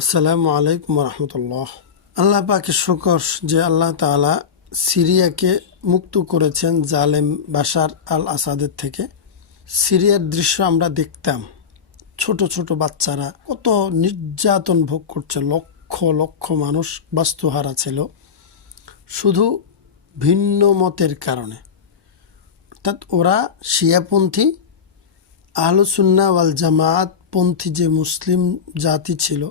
আসসালামু আলাইকুম রহমতুল্লাহ। আল্লাহ পাকে শুকর যে আল্লাহ তাআলা সিরিয়াকে মুক্ত করেছেন জালেম বাশার আল আসাদের থেকে। সিরিয়ার দৃশ্য আমরা দেখতাম, ছোট ছোট বাচ্চারা কত নির্যাতন ভোগ করছে, লক্ষ লক্ষ মানুষ বাস্তুহারা ছিল শুধু ভিন্ন মতের কারণে। অর্থাৎ ওরা শিয়াপন্থী, আহলুসুন্নাহ ওয়াল জামাত পন্থী যে মুসলিম জাতি ছিল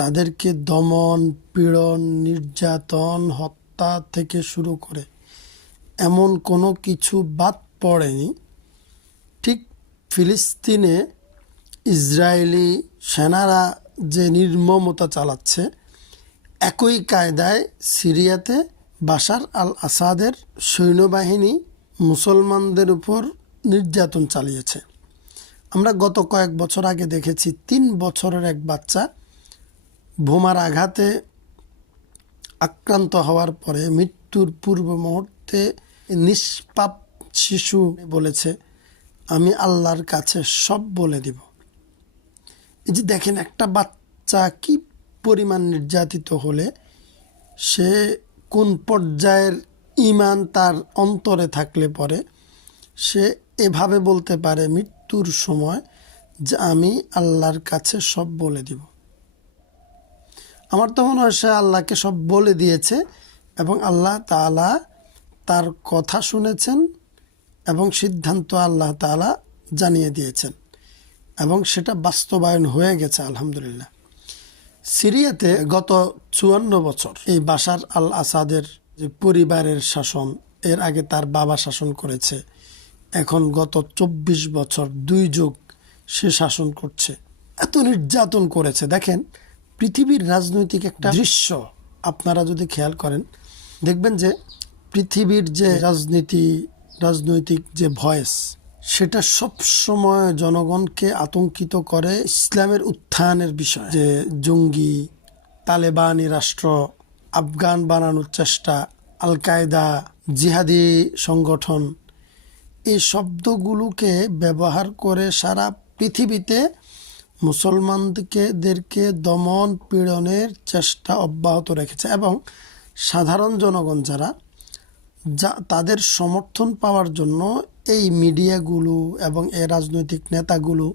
তাদেরকে দমন, পীড়ন, নির্যাতন, হত্যা থেকে শুরু করে এমন কোনো কিছু বাদ পড়েনি। ঠিক ফিলিস্তিনে ইসরায়েলি সেনারা যে নির্মমতা চালাচ্ছে, একই কায়দায় সিরিয়াতে বাশার আল আসাদের সৈন্যবাহিনী মুসলমানদের উপর নির্যাতন চালিয়েছে। আমরা গত কয়েক বছর আগে দেখেছি 3 বছরের এক বাচ্চা বোমার আঘাতে আক্রান্ত হওয়ার পরে মৃত্যুর পূর্ব মুহূর্তে নিষ্পাপ শিশু বলেছে, আমি আল্লাহর কাছে সব বলে দিব। এই যে দেখেন, একটা বাচ্চা কি পরিমাণ নির্যাতিত হলে সে কোন পর্যায়ের ঈমান তার অন্তরে থাকলে পরে সে এভাবে বলতে পারে মৃত্যুর সময় যে আমি আল্লাহর কাছে সব বলে দিব। আমার তো মনে হয় সে আল্লাহকে সব বলে দিয়েছে এবং আল্লাহ তাআলা তার কথা শুনেছেন এবং সিদ্ধান্ত আল্লাহ তাআলা জানিয়ে দিয়েছেন এবং সেটা বাস্তবায়ন হয়ে গেছে আলহামদুলিল্লাহ। সিরিয়াতে গত 54 বছর এই বাশার আল আসাদের যে পরিবারের শাসন, এর আগে তার বাবা শাসন করেছে, এখন গত 24 বছর 2 যুগ সে শাসন করছে। এত নির্যাতন করেছে। দেখেন, পৃথিবীর রাজনৈতিক একটা দৃশ্য আপনারা যদি খেয়াল করেন দেখবেন যে পৃথিবীর যে রাজনৈতিক যে ভয়েস, সেটা সব সময় জনগণকে আতঙ্কিত করে ইসলামের উত্থানের বিষয়। যে জঙ্গি, তালেবানি রাষ্ট্র, আফগান বানানোর চেষ্টা, আল কায়দা, জিহাদি সংগঠন, এই শব্দগুলোকে ব্যবহার করে সারা পৃথিবীতে মুসলমানদেরকে দমন পীড়নের চেষ্টা অব্যাহত রেখেছে এবং সাধারণ জনগণ যারা তাদের সমর্থন পাওয়ার জন্য এই মিডিয়াগুলো এবং এই রাজনৈতিক নেতাগুলো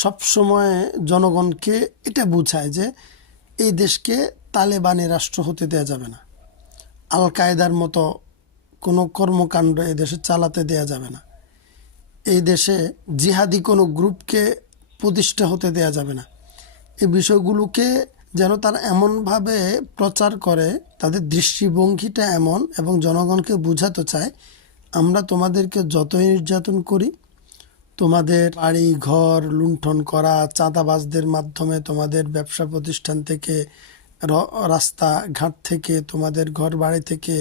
সবসময় জনগণকে এটা বোঝায় যে এই দেশকে তালেবানি রাষ্ট্র হতে দেওয়া যাবে না, আল কায়দার মতো কোনো কর্মকাণ্ড এই দেশে চালাতে দেওয়া যাবে না, এই দেশে জিহাদি কোনো গ্রুপকে প্রতিষ্ঠা হতে দেওয়া যাবে না। এই বিষয়গুলোকে যেন তারা এমনভাবে প্রচার করে, তাদের দৃষ্টিভঙ্গিটা এমন, এবং জনগণকে বোঝাতে চায় আমরা তোমাদেরকে যতই নির্যাতন করি, তোমাদের বাড়ি ঘর লুণ্ঠন করা, চাঁদাবাজদের মাধ্যমে তোমাদের ব্যবসা প্রতিষ্ঠান থেকে, রাস্তাঘাট থেকে, তোমাদের ঘর বাড়ি থেকে,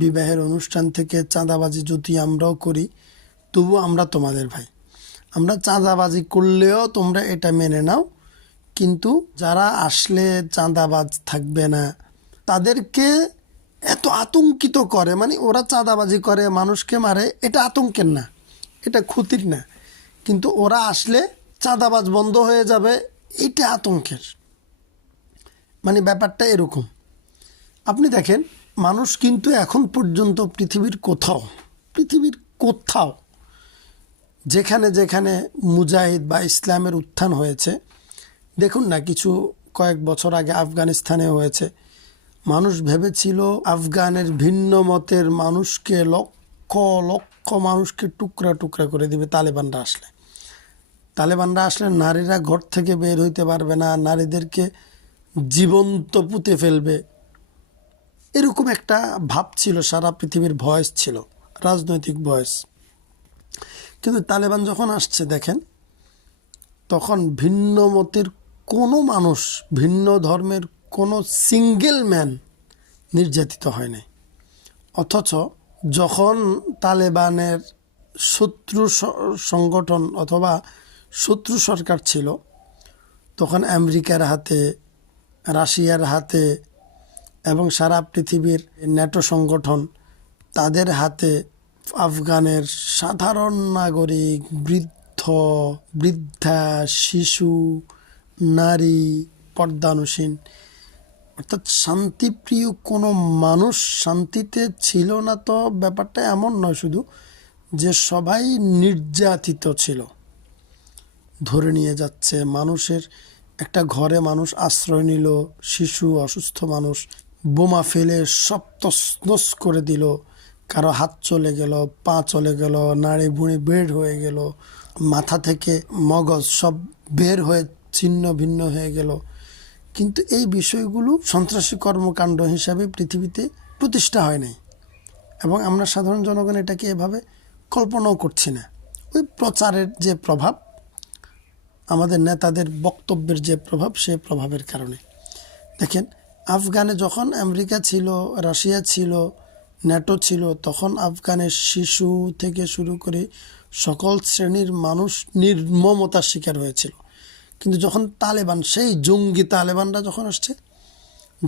বিবাহের অনুষ্ঠান থেকে চাঁদাবাজি যদি আমরাও করি, তবু আমরা তোমাদের ভাই। আমরা চাঁদাবাজি করলেও তোমরা এটা মেনে নাও, কিন্তু যারা আসলে চাঁদাবাজ থাকবে না তাদেরকে এত আতঙ্কিত করে। মানে ওরা চাঁদাবাজি করে, মানুষকে মারে, এটা আতঙ্কের না, এটা ক্ষতির না, কিন্তু ওরা আসলে চাঁদাবাজ বন্ধ হয়ে যাবে, এটা আতঙ্কের। মানে ব্যাপারটা এরকম। আপনি দেখেন, মানুষ কিন্তু এখন পর্যন্ত পৃথিবীর কোথাও যেখানে যেখানে মুজাহিদ বা ইসলামের উত্থান হয়েছে, দেখুন না, কয়েক বছর আগে আফগানিস্তানে হয়েছে। মানুষ ভেবেছিল আফগানের ভিন্ন মতের মানুষকে, লক্ষ লক্ষ মানুষকে টুকরা টুকরা করে দিবে তালেবানরা আসলে নারীরা ঘর থেকে বের হইতে পারবে না, নারীদেরকে জীবন্ত পুঁতে ফেলবে, এরকম একটা ভাব ছিল, সারা পৃথিবীর ভয়েস ছিল, রাজনৈতিক ভয়েস। কিন্তু তালেবান যখন আসছে দেখেন, তখন ভিন্ন মতের কোনো মানুষ, ভিন্ন ধর্মের কোনো সিঙ্গেল ম্যান নির্যাতিত হয় নাই। অথচ যখন তালেবানের শত্রু সংগঠন অথবা শত্রু সরকার ছিল, তখন আমেরিকার হাতে, রাশিয়ার হাতে এবং সারা পৃথিবীর ন্যাটো সংগঠন, তাদের হাতে আফগানের সাধারণ নাগরিক, বৃদ্ধা, শিশু, নারী, পর্দানুসীন, অর্থাৎ শান্তিপ্রিয় কোনো মানুষ শান্তিতে ছিল না। তো ব্যাপারটা এমন নয় শুধু যে সবাই নির্যাতিত ছিল, ধরে নিয়ে যাচ্ছে মানুষের একটা ঘরে মানুষ আশ্রয় নিল, শিশু, অসুস্থ মানুষ বোমা ফেলে সব তছনছ করে দিল, কারো হাত চলে গেল, পা চলে গেল, নাড়ি ভুঁড়ি বের হয়ে গেল, মাথা থেকে মগজ সব বের হয়ে ছিন্ন ভিন্ন হয়ে গেল। কিন্তু এই বিষয়গুলো সন্ত্রাসী কর্মকাণ্ড হিসাবে পৃথিবীতে প্রতিষ্ঠা হয় নাই, এবং আমরা সাধারণ জনগণ এটাকে এভাবে কল্পনাও করছি না। ওই প্রচারের যে প্রভাব, আমাদের নেতাদের বক্তব্যের যে প্রভাব, সেই প্রভাবের কারণে। দেখেন, আফগানে যখন আমেরিকা ছিল, রাশিয়া ছিল, ন্যাটো ছিল, তখন আফগানের শিশু থেকে শুরু করে সকল শ্রেণীর মানুষ নির্মমতার শিকার হয়েছিল। কিন্তু যখন তালেবান, সেই জঙ্গি তালেবানরা যখন আসছে,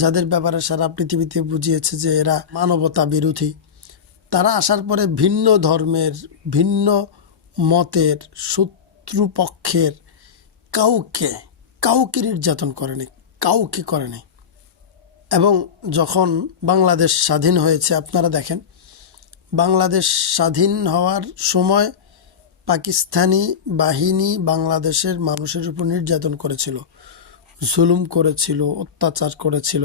যাদের ব্যাপারে সারা পৃথিবীতে বুঝিয়েছে যে এরা মানবতা বিরোধী, তারা আসার পরে ভিন্ন ধর্মের, ভিন্ন মতের, শত্রুপক্ষের কাউকে কাউকে নির্যাতন করেনি, কাউকে করেনি। এবং যখন বাংলাদেশ স্বাধীন হয়েছে, আপনারা দেখেন বাংলাদেশ স্বাধীন হওয়ার সময় পাকিস্তানি বাহিনী বাংলাদেশের মানুষের উপর নির্যাতন করেছিল, জুলুম করেছিল, অত্যাচার করেছিল।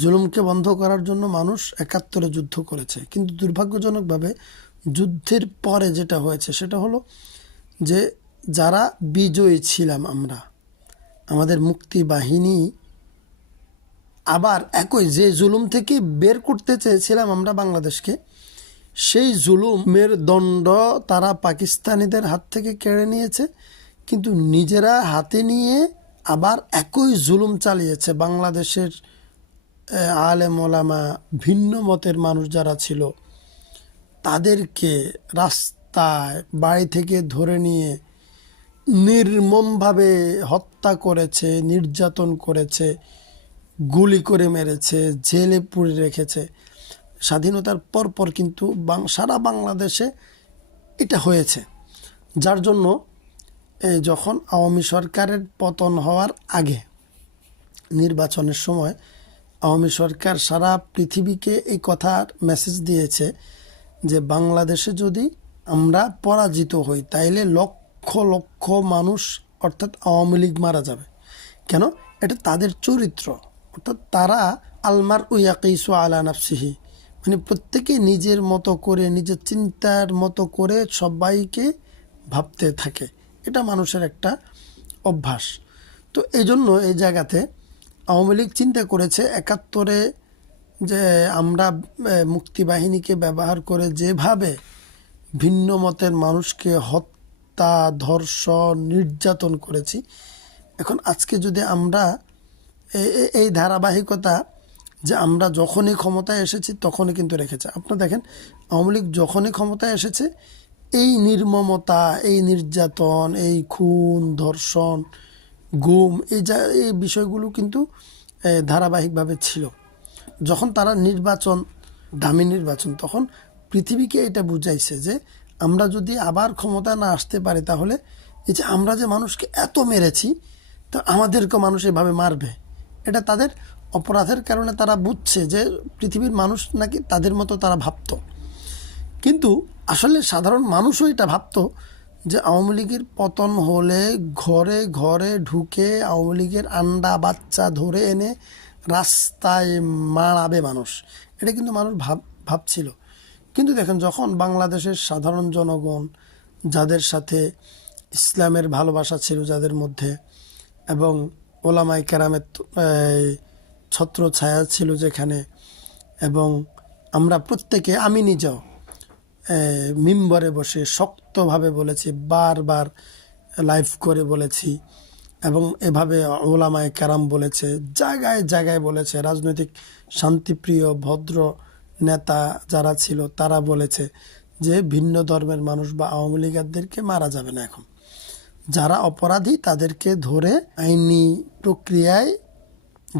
জুলুমকে বন্ধ করার জন্য মানুষ ৭১-এ যুদ্ধ করেছে। কিন্তু দুর্ভাগ্যজনকভাবে যুদ্ধের পরে যেটা হয়েছে সেটা হলো যে যারা বিজয়ী ছিলাম আমরা, আমাদের মুক্তি বাহিনী আবার একই যে জুলুম থেকে বের করতে চেয়েছিলাম আমরা বাংলাদেশকে, সেই জুলুমের দণ্ড তারা পাকিস্তানিদের হাত থেকে কেড়ে নিয়েছে, কিন্তু নিজেরা হাতে নিয়ে আবার একই জুলুম চালিয়েছে। বাংলাদেশের আলেম ওলামা, ভিন্ন মতের মানুষ যারা ছিল, তাদেরকে রাস্তায় বাড়ি থেকে ধরে নিয়ে নির্মমভাবে হত্যা করেছে, নির্যাতন করেছে, গুলি করে মেরেছে, জেলে পুরে রেখেছে। স্বাধীনতার পরপর কিন্তু সারা বাংলাদেশে এটা হয়েছে, যার জন্য যখন আওয়ামী সরকারের পতন হওয়ার আগে নির্বাচনের সময় আওয়ামী সরকার সারা পৃথিবীকে এই কথার মেসেজ দিয়েছে যে বাংলাদেশে যদি আমরা পরাজিত হই তাইলে লক্ষ লক্ষ মানুষ, অর্থাৎ আওয়ামী লীগ মারা যাবে। কেন? এটা তাদের চরিত্র, অর্থাৎ তারা আলমার ইয়াকিসু আলা নাফসিহি, মানে প্রত্যেকে নিজের মতো করে, নিজের চিন্তার মতো করে সবাইকে ভাবতে থাকে। এটা মানুষের একটা অভ্যাস। তো এই জন্য এই জায়গাতে আওয়ামী লীগ চিন্তা করেছে ৭১-এ যে আমরা মুক্তিবাহিনীকে ব্যবহার করে যেভাবে ভিন্ন মতের মানুষকে হত্যা, ধর্ষণ, নির্যাতন করেছি, এখন আজকে যদি আমরা এই ধারাবাহিকতা, যে আমরা যখনই ক্ষমতায় এসেছি তখনই কিন্তু রেখেছে। আপনারা দেখেন, আওয়ামী লীগ যখনই ক্ষমতায় এসেছে এই নির্মমতা, এই নির্যাতন, এই খুন, ধর্ষণ, গুম, এই বিষয়গুলো কিন্তু ধারাবাহিকভাবে ছিল। যখন তারা নির্বাচন, দামি নির্বাচন, তখন পৃথিবীকে এটা বুঝাইছে যে আমরা যদি আবার ক্ষমতা না আসতে পারি তাহলে এই যে আমরা যে মানুষকে এত মেরেছি, তা আমাদেরকে মানুষ এভাবে মারবে। এটা তাদের অপরাধের কারণে তারা বুঝছে যে পৃথিবীর মানুষ নাকি তাদের মতো তারা ভাবত। কিন্তু আসলে সাধারণ মানুষও এটা ভাবতো যে আওয়ামী লীগের পতন হলে ঘরে ঘরে ঢুকে আওয়ামী লীগের আন্ডা বাচ্চা ধরে এনে রাস্তায় মারাবে মানুষ। এটা কিন্তু মানুষ ভাবছিল। কিন্তু দেখেন, যখন বাংলাদেশের সাধারণ জনগণ, যাদের সাথে ইসলামের ভালোবাসা ছিল যাদের মধ্যে, এবং ওলামায়ে কেরামের ছত্র ছায়া ছিল যেখানে, এবং আমরা প্রত্যেকে, আমি নিজেও মিম্বরে বসে শক্তভাবে বলেছি, বারবার লাইভ করে বলেছি, এবং এভাবে ওলামায়ে কেরাম বলেছে, জায়গায় জায়গায় বলেছে, রাজনৈতিক শান্তিপ্রিয় ভদ্র নেতা যারা ছিল তারা বলেছে যে ভিন্ন ধর্মের মানুষ বা আওয়ামী লীগারদেরকে মারা যাবে না। এখন যারা অপরাধী তাদেরকে ধরে আইনি প্রক্রিয়ায়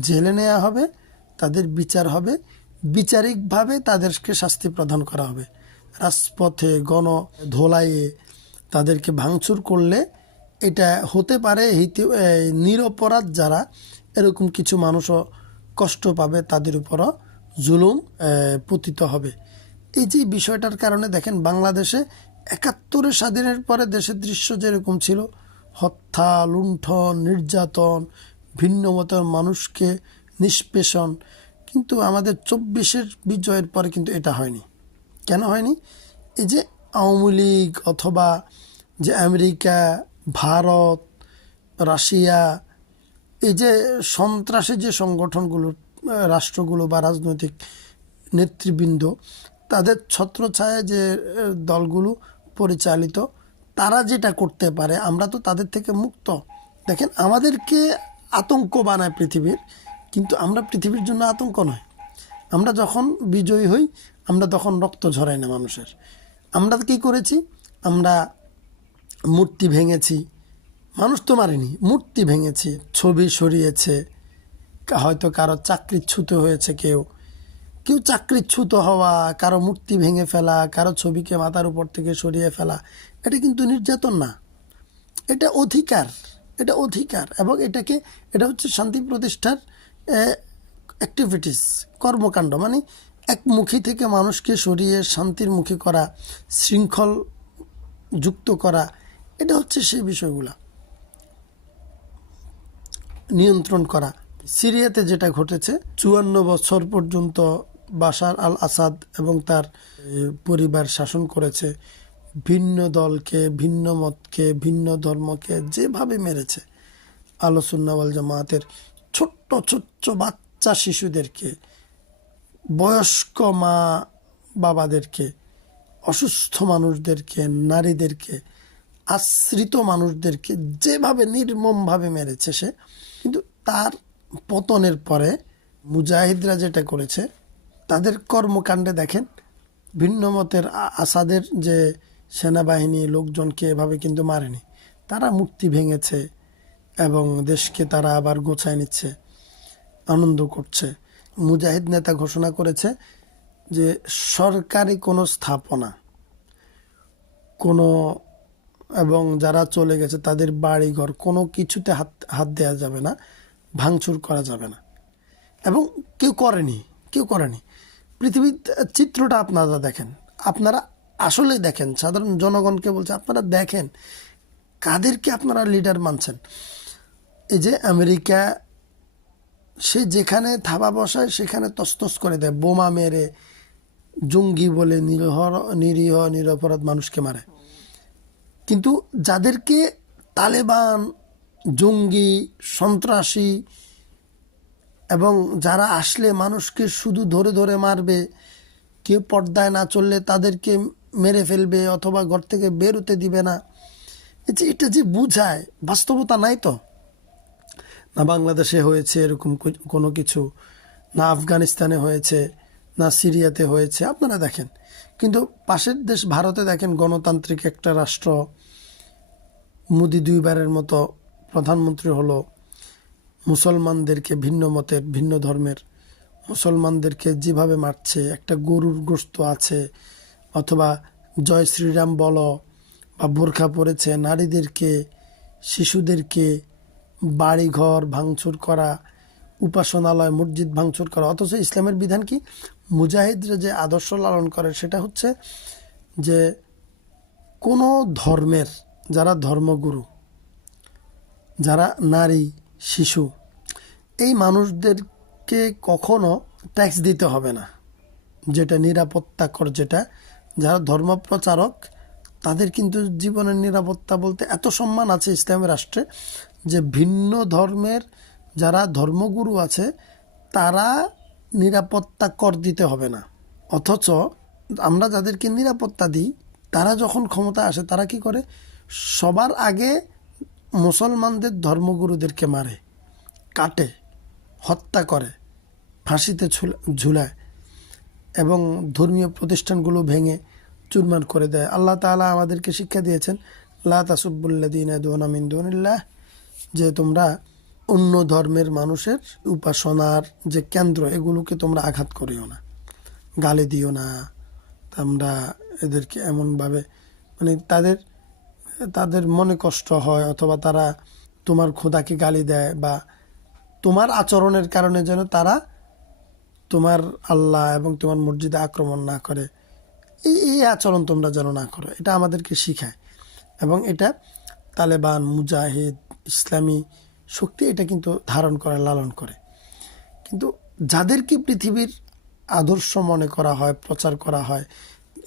জেলে নেওয়া হবে, তাদের বিচার হবে, বিচারিকভাবে তাদেরকে শাস্তি প্রদান করা হবে। রাজপথে গণধোলাইয়ে তাদেরকে ভাঙচুর করলে এটা হতে পারে নিরপরাধ যারা, এরকম কিছু মানুষও কষ্ট পাবে, তাদের উপরও জুলুম পতিত হবে। এই যে বিষয়টার কারণে দেখেন বাংলাদেশে ৭১ স্বাধীনের পরে দেশের দৃশ্য যেরকম ছিল, হত্যা, লুণ্ঠন, নির্যাতন, ভিন্ন মতের মানুষকে নিষ্পেষণ, কিন্তু আমাদের ২৪-এর বিজয়ের পরে কিন্তু এটা হয়নি। কেন হয়নি? এই যে আওয়ামী লীগ অথবা যে আমেরিকা, ভারত, রাশিয়া, এই যে সন্ত্রাসী যে সংগঠনগুলো, রাষ্ট্রগুলো বা রাজনৈতিক নেতৃবৃন্দ, তাদের ছত্রছায়ায় যে দলগুলো পরিচালিত, তারা যেটা করতে পারে আমরা তো তাদের থেকে মুক্ত। দেখেন আমাদেরকে আতঙ্ক বানায় পৃথিবীর, কিন্তু আমরা পৃথিবীর জন্য আতঙ্ক নয়। আমরা যখন বিজয়ী হই আমরা তখন রক্ত ঝরাই না মানুষের। আমরা কি করেছি? আমরা মূর্তি ভেঙেছি, মানুষ তো মারেনি, মূর্তি ভেঙেছি, ছবি সরিয়েছে, হয়তো কারো চাকরিচ্যুত হয়েছে, কেউ কেউ চাকরিচ্যুত হওয়া, কারো মূর্তি ভেঙে ফেলা, কারো ছবিকে মাথার উপর থেকে সরিয়ে ফেলা, এটা কিন্তু নির্যাতন না, এটা অধিকার, এটা অধিকার। এবং এটা হচ্ছে শান্তি প্রতিষ্ঠার অ্যাক্টিভিটিস, কর্মকাণ্ড। মানে একমুখী থেকে মানুষকে সরিয়ে শান্তির মুখী করা, শৃঙ্খল যুক্ত করা, এটা হচ্ছে সেই বিষয়গুলা নিয়ন্ত্রণ করা। সিরিয়াতে যেটা ঘটেছে, ৫৪ বছর পর্যন্ত বাশার আল আসাদ এবং তার পরিবার শাসন করেছে, ভিন্ন দলকে, ভিন্ন মতকে, ভিন্ন ধর্মকে যেভাবে মেরেছে, আহলে সুন্নাহ ওয়াল জামায়াতের ছোট্ট ছোট্ট বাচ্চা শিশুদেরকে, বয়স্ক মা বাবাদেরকে, অসুস্থ মানুষদেরকে, নারীদেরকে, আশ্রিত মানুষদেরকে যেভাবে নির্মমভাবে মেরেছে সে। কিন্তু তার পতনের পরে মুজাহিদরা যেটা করেছে, তাদের কর্মকাণ্ডে দেখেন ভিন্ন মতের আসাদের যে সেনাবাহিনী লোকজনকে এভাবে কিন্তু মারেনি, তারা মূর্তি ভেঙেছে এবং দেশকে তারা আবার গোছায় নিচ্ছে, আনন্দ করছে। মুজাহিদ নেতা ঘোষণা করেছে যে সরকারি কোনো স্থাপনা, কোনো এবং যারা চলে গেছে তাদের বাড়িঘর, কোনো কিছুতে হাত দেওয়া যাবে না, ভাঙচুর করা যাবে না। এবং কেউ করেনি। পৃথিবীর চিত্রটা আপনারা দেখেন, আপনারা আসলে দেখেন, সাধারণ জনগণকে বলছে, আপনারা দেখেন কাদেরকে আপনারা লিডার মানছেন। এই যে আমেরিকা, সে যেখানে থাবা বসায় সেখানে তসতস করে দেয়, বোমা মেরে, জঙ্গি বলে নিরীহ নিরপরাধ মানুষকে মারে। কিন্তু যাদেরকে তালেবান, জঙ্গি, সন্ত্রাসী এবং যারা আসলে মানুষকে শুধু ধরে ধরে মারবে, কেউ পর্দায় না চললে তাদেরকে মেরে ফেলবে অথবা ঘর থেকে বেরোতে দিবে না, এটা যে বুঝায়, বাস্তবতা নাই তো। না বাংলাদেশে হয়েছে এরকম কোনো কিছু, না আফগানিস্তানে হয়েছে, না সিরিয়াতে হয়েছে, আপনারা দেখেন। কিন্তু পাশের দেশ ভারতে দেখেন, গণতান্ত্রিক একটা রাষ্ট্র, মোদি ২বারের মতো প্রধানমন্ত্রী হলো, মুসলমানদেরকে, ভিন্ন মতের, ভিন্ন ধর্মের মুসলমানদেরকে যেভাবে মারছে, একটা গরুর গোশত আছে, অথবা জয় শ্রীরাম বলো, বা বোরখা পরেছে, নারীদেরকে, শিশুদেরকে, বাড়িঘর ভাঙচুর করা, উপাসনালয়, মসজিদ ভাঙচুর করা। অথচ ইসলামের বিধান কি? মুজাহিদরা যে আদর্শ লালন করে সেটা হচ্ছে যে কোনো ধর্মের যারা ধর্মগুরু, যারা নারী, শিশু, এই মানুষদেরকে কখনো ট্যাক্স দিতে হবে না, যেটা নিরাপত্তাকর, যেটা যারা ধর্মপ্রচারক তাদের কিন্তু জীবনের নিরাপত্তা বলতে এত সম্মান আছে ইসলামের রাষ্ট্রে যে ভিন্ন ধর্মের যারা ধর্মগুরু আছে তারা নিরাপত্তা কর দিতে হবে না। অথচ আমরা যাদেরকে নিরাপত্তা দিই তারা যখন ক্ষমতা আসে তারা কি করে? সবার আগে মুসলমানদের ধর্মগুরুদেরকে মারে, কাটে, হত্যা করে, ফাঁসিতে ঝুলায় এবং ধর্মীয় প্রতিষ্ঠানগুলো ভেঙে চুরমার করে দেয়। আল্লাহ তাআলা আমাদেরকে শিক্ষা দিয়েছেন, লা তাসুব্বুল্লাযীনা ইয়াদউনা মিন দুনিল্লাহ, যে তোমরা অন্য ধর্মের মানুষের উপাসনার যে কেন্দ্র এগুলোকে তোমরা আঘাত করিও না, গালি দিও না। আমরা এদেরকে এমনভাবে, মানে তাদের মনে কষ্ট হয়, অথবা তারা তোমার খোদাকে গালি দেয় বা তোমার আচরণের কারণে যেন তারা তোমার আল্লাহ এবং তোমার মসজিদে আক্রমণ না করে, এই আচরণ তোমরা যেন না করো, এটা আমাদেরকে শিখায়। এবং এটা তালেবান, মুজাহিদ, ইসলামী শক্তি এটা কিন্তু ধারণ করে, লালন করে। কিন্তু যাদেরকে পৃথিবীর আদর্শ মনে করা হয়, প্রচার করা হয়,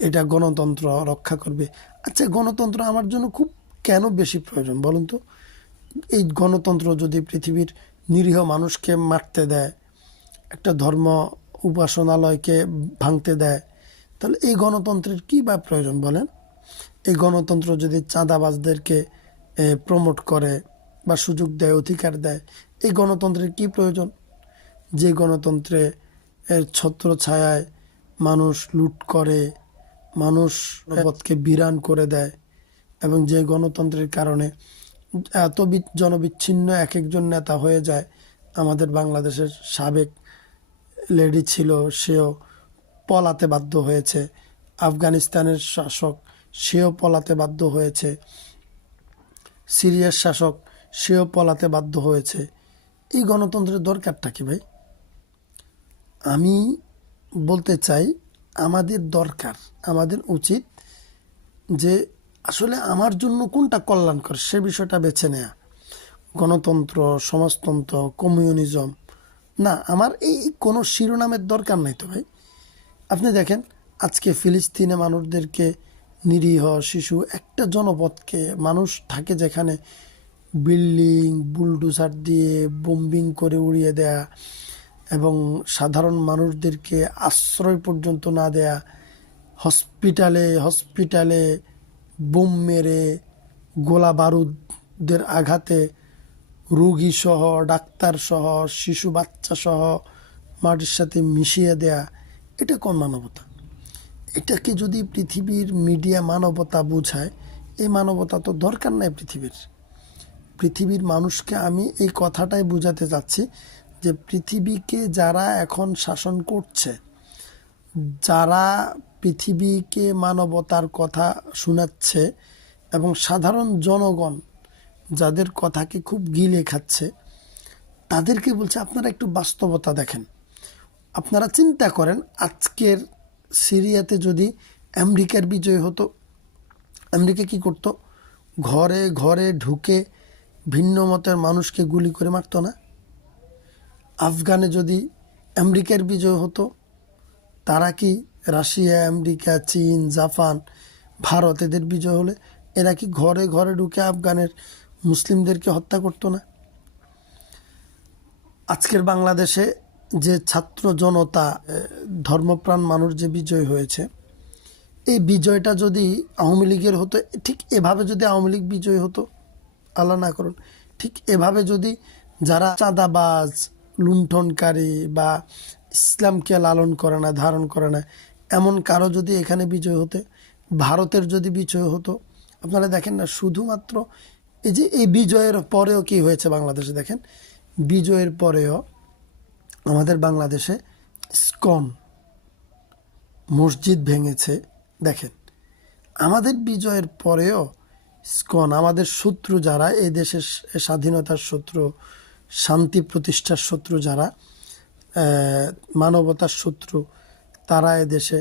এটা গণতন্ত্র রক্ষা করবে। আচ্ছা, গণতন্ত্র আমার জন্য খুব কেন বেশি প্রয়োজন বলুন তো? এই গণতন্ত্র যদি পৃথিবীর নিরীহ মানুষকে মারতে দেয়, একটা ধর্ম উপাসনালয়কে ভাঙতে দেয়, তাহলে এই গণতন্ত্রের কী বা প্রয়োজন বলেন? এই গণতন্ত্র যদি চাঁদাবাজদেরকে প্রমোট করে বা সুযোগ দেয়, অধিকার দেয়, এই গণতন্ত্রের কি প্রয়োজন? যে গণতন্ত্রে ছত্র ছায়ায় মানুষ লুট করে, মানুষ পথকে বিরান করে দেয়, এবং যে গণতন্ত্রের কারণে এত জনবিচ্ছিন্ন এক একজন নেতা হয়ে যায়। আমাদের বাংলাদেশের সাবেক লেডি ছিল, সেও পলাতে বাধ্য হয়েছে। আফগানিস্তানের শাসক, সেও পলাতে বাধ্য হয়েছে। সিরিয়ার শাসক, সেও পলাতে বাধ্য হয়েছে। এই গণতন্ত্রের দরকারটা কি ভাই? আমি বলতে চাই, আমাদের দরকার, আমাদের উচিত যে আসলে আমার জন্য কোনটা কল্যাণকর সে বিষয়টা বেছে নেয়া। গণতন্ত্র, সমাজতন্ত্র, কমিউনিজম না, আমার এই কোনো শিরোনামের দরকার নাই তো ভাই। আপনি দেখেন, আজকে ফিলিস্তিনে মানুষদেরকে, নিরীহ শিশু, একটা জনপদকে, মানুষ থাকে যেখানে, বিল্ডিং বুলডোজার দিয়ে বোম্বিং করে উড়িয়ে দেয়া, এবং সাধারণ মানুষদেরকে আশ্রয় পর্যন্ত না দেয়া, হসপিটালে হসপিটালে বোম মেরে, গোলা বারুদের আঘাতে রোগী সহ, ডাক্তার সহ, শিশু বাচ্চা সহ মাটির সাথে মিশিয়ে দেয়া, এটা কোন মানবতা? এটাকে যদি পৃথিবীর মিডিয়া মানবতা বোঝায়, এই মানবতা তো দরকার নাই পৃথিবীর মানুষকে আমি এই কথাটাই বোঝাতে চাচ্ছি যে পৃথিবীকে যারা এখন শাসন করছে, যারা পৃথিবীকে মানবতার কথা শোনাচ্ছে, এবং সাধারণ জনগণ যাদের কথাকে খুব গিলে খাচ্ছে, তাদেরকে বলছে আপনারা একটু বাস্তবতা দেখেন। আপনারা চিন্তা করেন, আজকের সিরিয়াতে যদি আমেরিকার বিজয় হতো, আমেরিকা কি করত? ঘরে ঘরে ঢুকে ভিন্ন মতের মানুষকে গুলি করে মারত না? আফগানে যদি আমেরিকার বিজয় হতো, তারা কি, রাশিয়া, আমেরিকা, চীন, জাপান, ভারত, এদের বিজয় হলে এরা কি ঘরে ঘরে ঢুকে আফগানের মুসলিমদেরকে হত্যা করতো না? আজকের বাংলাদেশে যে ছাত্র জনতা, ধর্মপ্রাণ মানুষ যে বিজয় হয়েছে, এই বিজয়টা যদি আওয়ামী লীগের হতো, ঠিক এভাবে যদি আওয়ামী লীগ বিজয় হতো, আল্লাহ না করুন, ঠিক এভাবে যদি যারা চাঁদাবাজ, লুণ্ঠনকারী বা ইসলামকে লালন করে না, ধারণ করে না, এমন কারো যদি এখানে বিজয় হতে, ভারতের যদি বিজয় হতো, আপনারা দেখেন না, শুধুমাত্র এই যে এই বিজয়ের পরেও কি হয়েছে বাংলাদেশে, দেখেন, বিজয়ের পরেও আমাদের বাংলাদেশে ইসকন মসজিদ ভেঙেছে। দেখেন, আমাদের বিজয়ের পরেও ইসকন, আমাদের শত্রু যারা, এই দেশের স্বাধীনতার শত্রু, শান্তি প্রতিষ্ঠার শত্রু যারা, মানবতার শত্রু, তারা এদেশে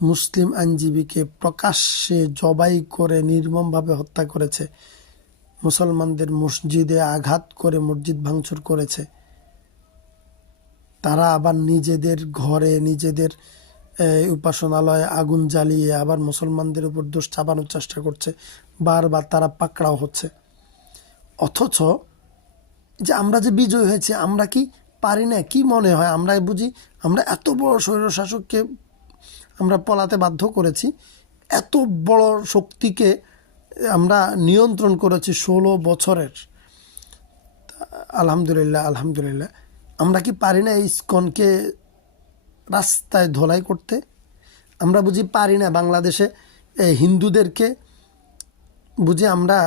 মুসলিম আইনজীবীকে প্রকাশ্যে জবাই করে নির্মমভাবে হত্যা করেছে, মুসলমানদের মসজিদে আঘাত করে মসজিদ ভাঙচুর করেছে। তারা আবার নিজেদের ঘরে, নিজেদের উপাসনালয়ে আগুন জ্বালিয়ে আবার মুসলমানদের উপর দোষ চাপানোর চেষ্টা করছে। বারবার তারা পাকড়াও হচ্ছে। অথচ যে আমরা যে বিজয় হয়েছে, আমরা কি পারি না? কি মনে হয় আমরা বুঝি আমরা এত বড় স্বৈরশাসককে আমরা পলাতে বাধ্য করেছি, এত বড় শক্তিকে আমরা নিয়ন্ত্রণ করেছি 16 বছরের। আলহামদুলিল্লাহ, আলহামদুলিল্লাহ, আমরা কি পারি না এই ইসকনকে রাস্তায় ধোলাই করতে? আমরা বুঝি পারি না বাংলাদেশে হিন্দুদেরকে বুঝি আমরা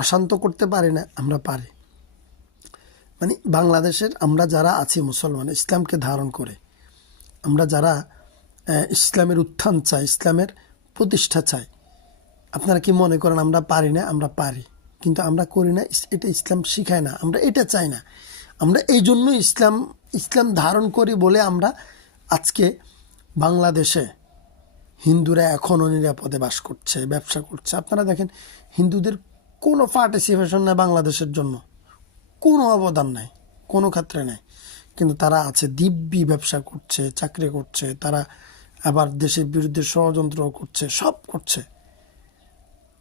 অশান্ত করতে পারি না? আমরা পারি। মানে বাংলাদেশের আমরা যারা আছি মুসলমান, ইসলামকে ধারণ করে, আমরা যারা ইসলামের উত্থান চাই, ইসলামের প্রতিষ্ঠা চাই, আপনারা কি মনে করেন আমরা পারি না? আমরা পারি, কিন্তু আমরা করি না। এটা ইসলাম শিখায় না, আমরা এটা চাই না। আমরা এই জন্য ইসলাম ধারণ করি বলে আমরা আজকে বাংলাদেশে হিন্দুরা এখনও নিরাপদে বাস করছে, ব্যবসা করছে। আপনারা দেখেন হিন্দুদের কোনো পার্টিসিপেশন নেই বাংলাদেশের জন্য, কোনো অবদান নাই, কোনো ক্ষেত্রে নেই, কিন্তু তারা আছে, দিব্যি ব্যবসা করছে, চাকরি করছে, তারা আবার দেশের বিরুদ্ধে ষড়যন্ত্র করছে, সব করছে।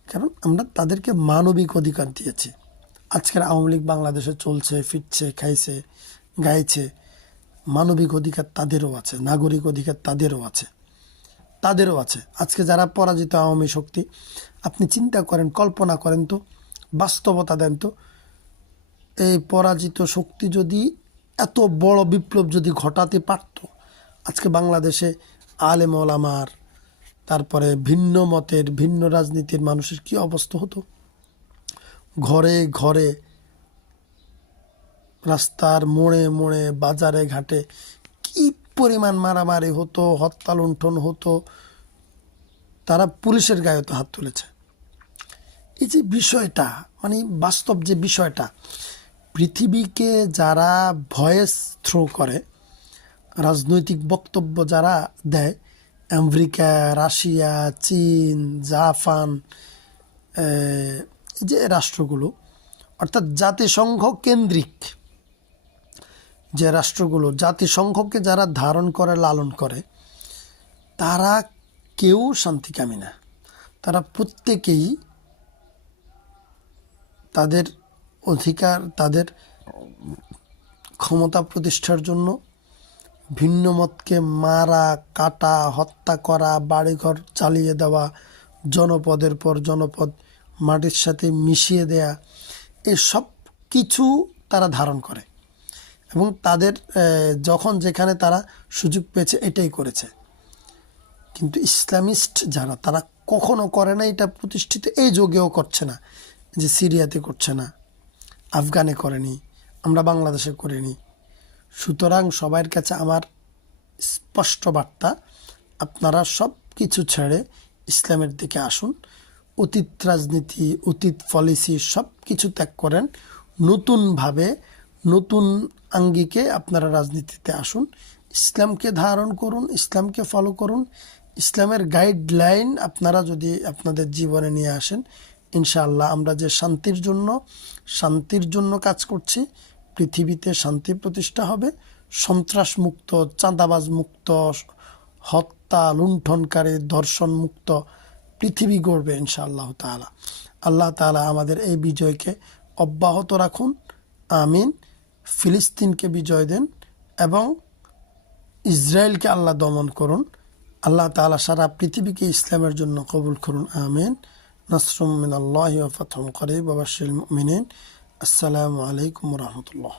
কারণ আমরা তাদেরকে মানবিক অধিকার দিয়েছি। আজকের আওয়ামী লীগ বাংলাদেশে চলছে, ফিরছে, খাইছে, গাইছে, মানবিক অধিকার তাদেরও আছে, নাগরিক অধিকার তাদেরও আছে। আজকে যারা পরাজিত আওয়ামী শক্তি, আপনি চিন্তা করেন, কল্পনা করেন তো, বাস্তবতা দেন তো, এই পরাজিত শক্তি যদি এত বড় বিপ্লব যদি ঘটাতে পারত, আজকে বাংলাদেশে আলেম ওলামার, তারপরে ভিন্ন মতের, ভিন্ন রাজনীতির মানুষের কি অবস্থা হতো? ঘরে ঘরে, রাস্তার মোড়ে মোড়ে, বাজারে ঘাটে কি পরিমাণ মারামারি হতো, হত্যা লুণ্ঠন হতো, তারা পুলিশের গায়ে তো হাত তুলেছে। এই যে বিষয়টা, মানে বাস্তব যে বিষয়টা, পৃথিবীকে যারা ভয়েস থ্রো করে, রাজনৈতিক বক্তব্য যারা দেয়, আমেরিকা, রাশিয়া, চীন, জাপান, এই যে রাষ্ট্রগুলো, অর্থাৎ জাতিসংঘ কেন্দ্রিক যে রাষ্ট্রগুলো, জাতিসংঘকে যারা ধারণ করে, লালন করে, তারা কেউ শান্তিকামী না। তারা প্রত্যেকেই তাদের অধিকার, তাদের ক্ষমতা প্রতিষ্ঠার জন্য ভিন্ন মতকে মারা, কাটা, হত্যা করা, বাড়িঘর চালিয়ে দেওয়া, জনপদের পর জনপদ মাটির সাথে মিশিয়ে দেয়া, এসব কিছু তারা ধারণ করে এবং তাদের যখন যেখানে তারা সুযোগ পেয়েছে এটাই করেছে। কিন্তু ইসলামিস্ট যারা, তারা কখনো করে না এটা প্রতিষ্ঠিত, এই যুগেও করছে না, যে সিরিয়াতে করছে না, আফগানে করেনি, আমরা বাংলাদেশে করিনি। সুতরাং সবার কাছে আমার স্পষ্ট বার্তা, আপনারা সব কিছু ছেড়ে ইসলামের দিকে আসুন। অতীত রাজনীতি, অতীত পলিসি সব কিছু ত্যাগ করেন, নতুনভাবে, নতুন আঙ্গিকে আপনারা রাজনীতিতে আসুন। ইসলামকে ধারণ করুন, ইসলামকে ফলো করুন। ইসলামের গাইডলাইন আপনারা যদি আপনাদের জীবনে নিয়ে আসেন, ইনশাআল্লাহ আমরা যে শান্তির জন্য কাজ করছি, পৃথিবীতে শান্তি প্রতিষ্ঠা হবে, সন্ত্রাস মুক্ত, চাঁদাবাজ মুক্ত, হত্যা লুণ্ঠনকারী, দর্শন মুক্ত পৃথিবী গড়বে ইনশাআল্লাহ তাআলা। আল্লাহ তাআলা আমাদের এই বিজয়কে অব্যাহত রাখুন, আমিন। ফিলিস্তিনকে বিজয় দেন এবং ইসরায়েলকে আল্লাহ দমন করুন। আল্লাহ তাআলা সারা পৃথিবীকে ইসলামের জন্য কবুল করুন, আমিন। নাসরুম মিনাল্লাহি ওয়া ফাতহুন করিব ওয়া বাশশিরিল মুমিনিন। আসসালামু আলাইকুম ওয়া রাহমাতুল্লাহ।